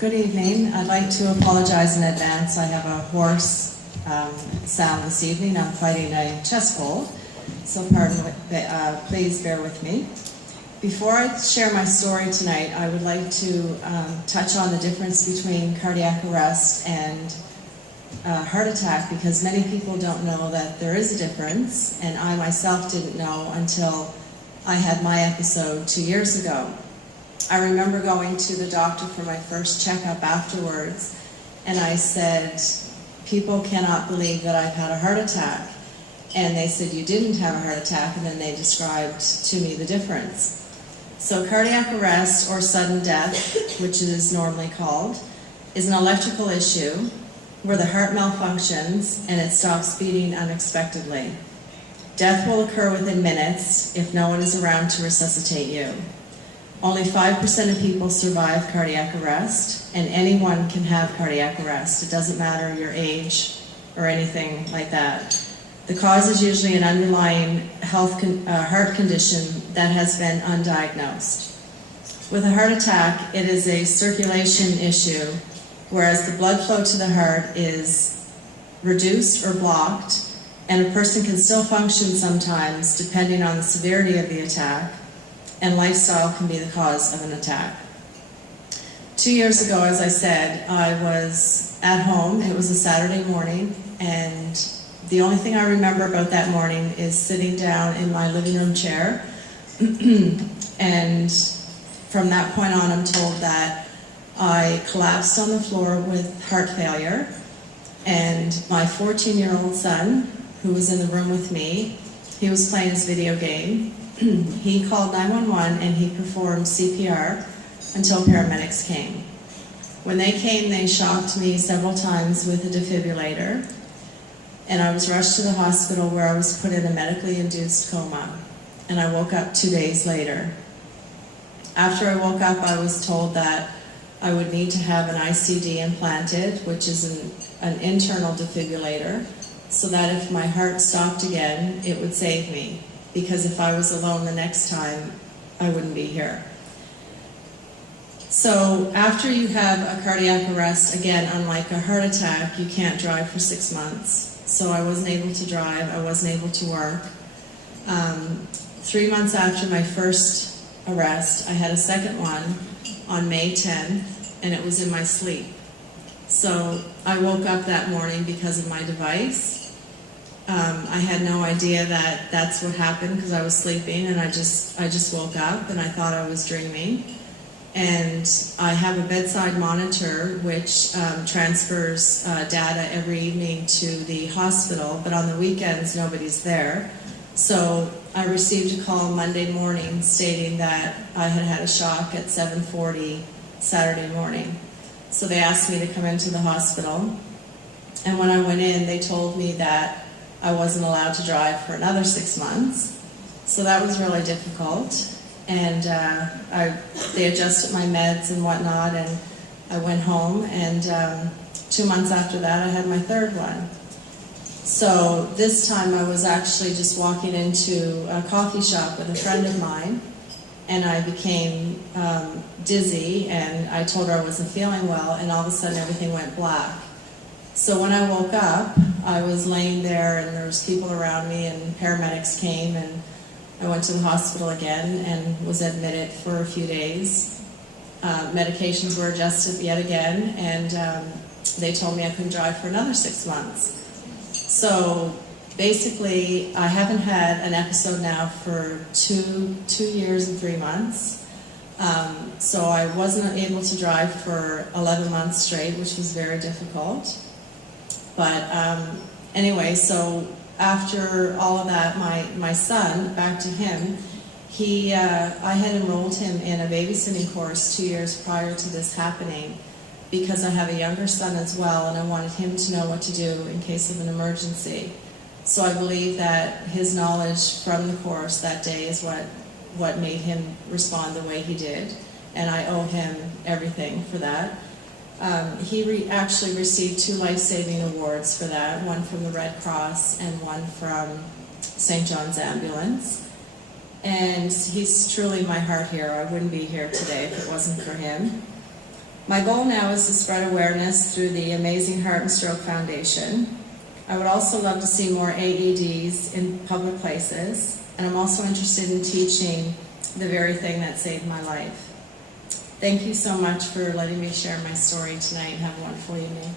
Good evening. I'd like to apologize in advance. I have a hoarse sound this evening. I'm fighting a chest cold, so please bear with me. Before I share my story tonight, I would like to touch on the difference between cardiac arrest and heart attack, because many people don't know that there is a difference, and I myself didn't know until I had my episode 2 years ago. I remember going to the doctor for my first checkup afterwards, and I said, people cannot believe that I've had a heart attack. And they said, you didn't have a heart attack, and then they described to me the difference. So cardiac arrest, or sudden death, which it is normally called, is an electrical issue where the heart malfunctions and it stops beating unexpectedly. Death will occur within minutes if no one is around to resuscitate you. Only 5% of people survive cardiac arrest, and anyone can have cardiac arrest. It doesn't matter your age or anything like that. The cause is usually an underlying heart condition that has been undiagnosed. With a heart attack, it is a circulation issue, whereas the blood flow to the heart is reduced or blocked, and a person can still function sometimes depending on the severity of the attack, and lifestyle can be the cause of an attack. 2 years ago, as I said, I was at home. It was a Saturday morning, and the only thing I remember about that morning is sitting down in my living room chair, and from that point on, I'm told that I collapsed on the floor with heart failure, and my 14-year-old son, who was in the room with me, he was playing his video game. He called 911 and he performed CPR until paramedics came. When they came, they shocked me several times with a defibrillator, and I was rushed to the hospital where I was put in a medically induced coma, and I woke up 2 days later. After I woke up, I was told that I would need to have an ICD implanted, which is an internal defibrillator, so that if my heart stopped again, it would save me. Because if I was alone the next time, I wouldn't be here. So after you have a cardiac arrest, again, unlike a heart attack, you can't drive for 6 months. So I wasn't able to drive, I wasn't able to work. 3 months after my first arrest, I had a second one on May 10th, and it was in my sleep. So I woke up that morning because of my device. I had no idea that that's what happened because I was sleeping, and I just woke up and I thought I was dreaming. And I have a bedside monitor which transfers data every evening to the hospital, but on the weekends nobody's there. So I received a call Monday morning stating that I had had a shock at 7:40 Saturday morning. So they asked me to come into the hospital, and when I went in, they told me that I wasn't allowed to drive for another 6 months. So that was really difficult. And they adjusted my meds and whatnot, and I went home, and 2 months after that, I had my third one. So this time I was actually just walking into a coffee shop with a friend of mine, and I became dizzy, and I told her I wasn't feeling well, and all of a sudden everything went black. So when I woke up, I was laying there, and there was people around me, and paramedics came, and I went to the hospital again and was admitted for a few days. Medications were adjusted yet again, and they told me I couldn't drive for another 6 months. So basically, I haven't had an episode now for two years and 3 months. So I wasn't able to drive for 11 months straight, which was very difficult. But anyway, so after all of that, my son, back to him, I had enrolled him in a babysitting course 2 years prior to this happening, because I have a younger son as well, and I wanted him to know what to do in case of an emergency. So I believe that his knowledge from the course that day is what made him respond the way he did, and I owe him everything for that. He actually received 2 life-saving awards for that, one from the Red Cross and one from St. John's Ambulance. And he's truly my heart hero. I wouldn't be here today if it wasn't for him. My goal now is to spread awareness through the Amazing Heart and Stroke Foundation. I would also love to see more AEDs in public places, and I'm also interested in teaching the very thing that saved my life. Thank you so much for letting me share my story tonight, and have a wonderful evening.